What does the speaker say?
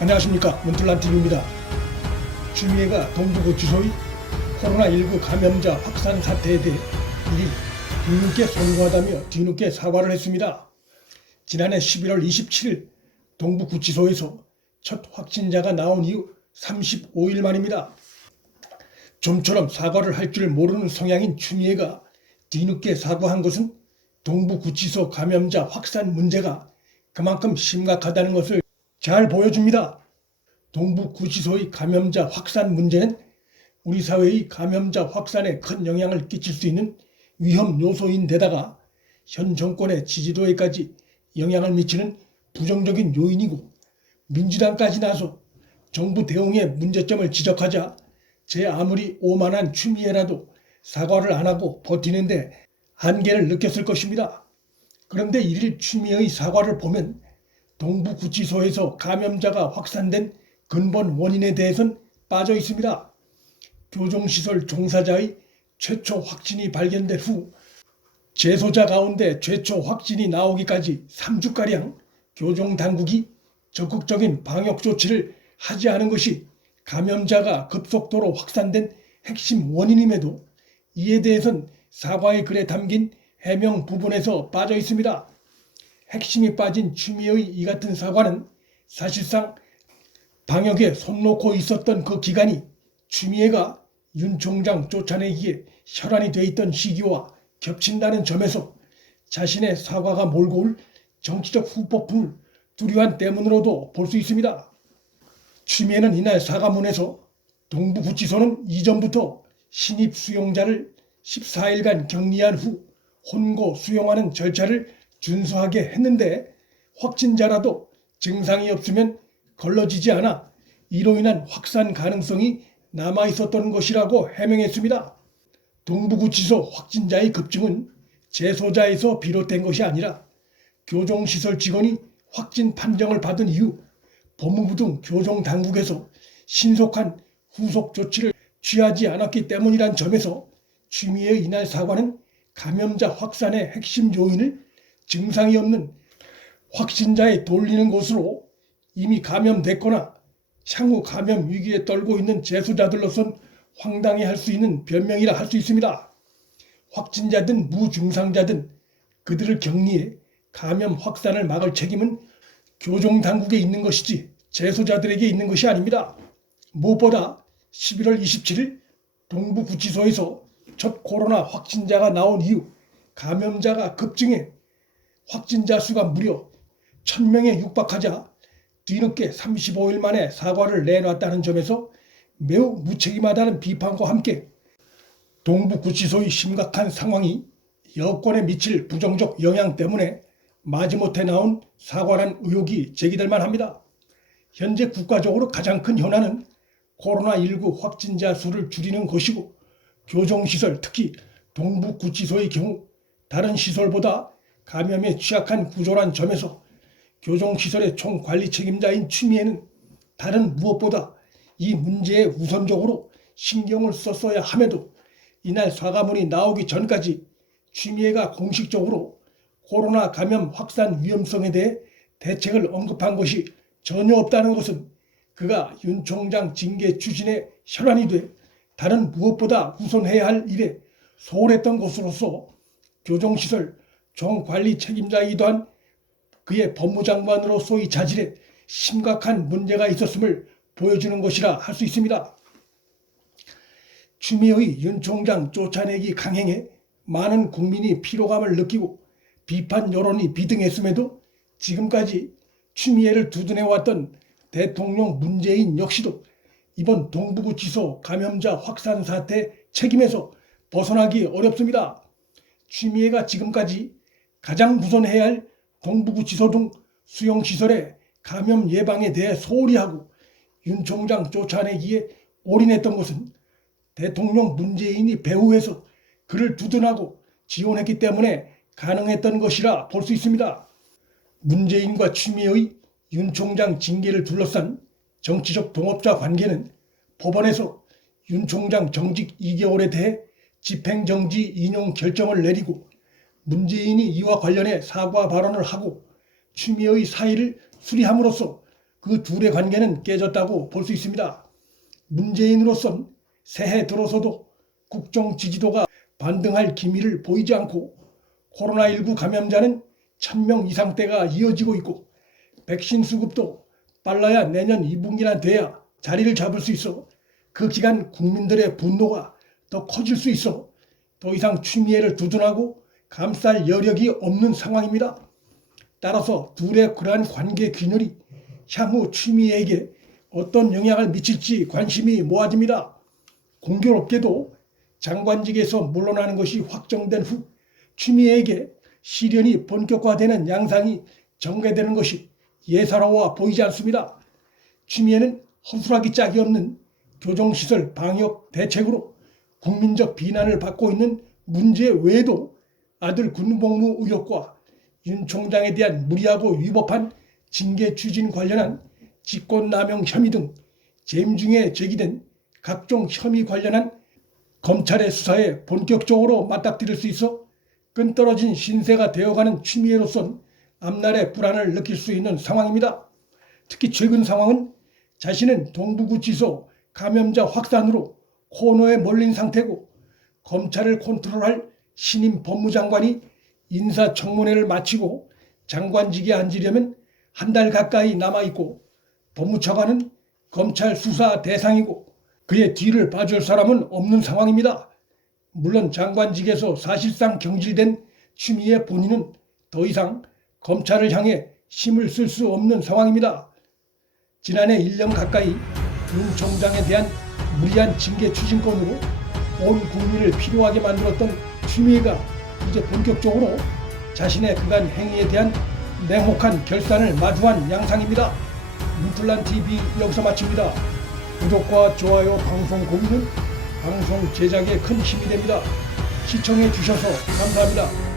안녕하십니까 문틀란TV입니다. 추미애가 동부구치소의 코로나19 감염자 확산 사태에 대해 이리 뒤늦게 송구하다며 뒤늦게 사과를 했습니다. 지난해 11월 27일 동부구치소에서 첫 확진자가 나온 이후 35일 만입니다. 좀처럼 사과를 할 줄 모르는 성향인 추미애가 뒤늦게 사과한 것은 동부구치소 감염자 확산 문제가 그만큼 심각하다는 것을 잘 보여줍니다. 동부구치소의 감염자 확산 문제는 우리 사회의 감염자 확산에 큰 영향을 끼칠 수 있는 위험 요소인데다가 현 정권의 지지도에까지 영향을 미치는 부정적인 요인이고 민주당까지 나서 정부 대응의 문제점을 지적하자 제 아무리 오만한 추미애라도 사과를 안 하고 버티는데 한계를 느꼈을 것입니다. 그런데 일일 추미애의 사과를 보면 동부구치소에서 감염자가 확산된 근본 원인에 대해선 빠져 있습니다. 교정시설 종사자의 최초 확진이 발견된 후 재소자 가운데 최초 확진이 나오기까지 3주가량 교정 당국이 적극적인 방역 조치를 하지 않은 것이 감염자가 급속도로 확산된 핵심 원인임에도 이에 대해선 사과의 글에 담긴 해명 부분에서 빠져 있습니다. 핵심이 빠진 추미애의 이 같은 사과는 사실상 방역에 손 놓고 있었던 그 기간이 추미애가 윤 총장 쫓아내기에 혈안이 돼 있던 시기와 겹친다는 점에서 자신의 사과가 몰고 올 정치적 후폭풍을 두려한 때문으로도 볼 수 있습니다. 추미애는 이날 사과문에서 동부구치소는 이전부터 신입 수용자를 14일간 격리한 후 혼고 수용하는 절차를 준수하게 했는데 확진자라도 증상이 없으면 걸러지지 않아 이로 인한 확산 가능성이 남아 있었던 것이라고 해명했습니다. 동부구치소 확진자의 급증은 재소자에서 비롯된 것이 아니라 교정시설 직원이 확진 판정을 받은 이후 법무부 등 교정 당국에서 신속한 후속 조치를 취하지 않았기 때문이란 점에서 추미애의 이날 사과는 감염자 확산의 핵심 요인을 증상이 없는 확진자에 돌리는 것으로 이미 감염됐거나 향후 감염 위기에 떨고 있는 재수자들로선 황당해 할수 있는 변명이라 할 수 있습니다. 확진자든 무증상자든 그들을 격리해 감염 확산을 막을 책임은 교정 당국에 있는 것이지 재소자들에게 있는 것이 아닙니다. 무엇보다 11월 27일 동부구치소에서 첫 코로나 확진자가 나온 이후 감염자가 급증해 확진자 수가 무려 1000명에 육박하자 뒤늦게 35일 만에 사과를 내놨다는 점에서 매우 무책임하다는 비판과 함께 동부구치소의 심각한 상황이 여권에 미칠 부정적 영향 때문에 마지못해 나온 사과란 의혹이 제기될 만합니다. 현재 국가적으로 가장 큰 현안은 코로나19 확진자 수를 줄이는 것이고 교정시설 특히 동부구치소의 경우 다른 시설보다 감염에 취약한 구조란 점에서 교정시설의 총관리 책임자인 추미애는 다른 무엇보다 이 문제에 우선적으로 신경을 썼어야 함에도 이날 사과문이 나오기 전까지 추미애가 공식적으로 코로나 감염 확산 위험성에 대해 대책을 언급한 것이 전혀 없다는 것은 그가 윤 총장 징계 추진에 혈안이 돼 다른 무엇보다 우선해야 할 일에 소홀했던 것으로서 교정시설 총관리 책임자이기도 한 그의 법무장관으로서의 자질에 심각한 문제가 있었음을 보여주는 것이라 할 수 있습니다. 추미애의 윤 총장 쫓아내기 강행에 많은 국민이 피로감을 느끼고 비판 여론이 비등했음에도 지금까지 추미애를 두둔해왔던 대통령 문재인 역시도 이번 동부구치소 감염자 확산 사태 책임에서 벗어나기 어렵습니다. 추미애가 지금까지 가장 우선해야 할 동부구치소 등 수용시설의 감염 예방에 대해 소홀히 하고 윤 총장 쫓아내기에 올인했던 것은 대통령 문재인이 배후에서 그를 두둔하고 지원했기 때문에 가능했던 것이라 볼 수 있습니다. 문재인과 추미애의 윤 총장 징계를 둘러싼 정치적 동업자 관계는 법원에서 윤 총장 정직 2개월에 대해 집행정지 인용 결정을 내리고 문재인이 이와 관련해 사과 발언을 하고 추미애의 사의를 수리함으로써 그 둘의 관계는 깨졌다고 볼 수 있습니다. 문재인으로선 새해 들어서도 국정 지지도가 반등할 기미를 보이지 않고 코로나19 감염자는 1000명 이상대가 이어지고 있고 백신 수급도 빨라야 내년 2분기나 돼야 자리를 잡을 수 있어 그 기간 국민들의 분노가 더 커질 수 있어 더 이상 추미애를 두둔하고 감쌀 여력이 없는 상황입니다. 따라서 둘의 그러한 관계 균열이 향후 추미애에게 어떤 영향을 미칠지 관심이 모아집니다. 공교롭게도 장관직에서 물러나는 것이 확정된 후 추미애에게 시련이 본격화되는 양상이 전개되는 것이 예사로워 보이지 않습니다. 추미애는 허술하기 짝이 없는 교정시설 방역 대책으로 국민적 비난을 받고 있는 문제 외에도 아들 군복무 의혹과 윤 총장에 대한 무리하고 위법한 징계 추진 관련한 직권남용 혐의 등 재임 중에 제기된 각종 혐의 관련한 검찰의 수사에 본격적으로 맞닥뜨릴 수 있어 끈떨어진 신세가 되어가는 추미애로선 앞날의 불안을 느낄 수 있는 상황입니다. 특히 최근 상황은 자신은 동부구치소 감염자 확산으로 코너에 몰린 상태고 검찰을 컨트롤할 신임 법무장관이 인사청문회를 마치고 장관직에 앉으려면 한 달 가까이 남아있고 법무차관은 검찰 수사 대상이고 그의 뒤를 봐줄 사람은 없는 상황입니다. 물론 장관직에서 사실상 경질된 추미애 본인은 더 이상 검찰을 향해 힘을 쓸 수 없는 상황입니다. 지난해 1년 가까이 윤 총장에 대한 무리한 징계 추진권으로 온 국민을 피로하게 만들었던 추미애가 이제 본격적으로 자신의 그간 행위에 대한 냉혹한 결산을 마주한 양상입니다. 문플란 TV 여기서 마칩니다. 구독과 좋아요, 방송 공유는 방송 제작에 큰 힘이 됩니다. 시청해 주셔서 감사합니다.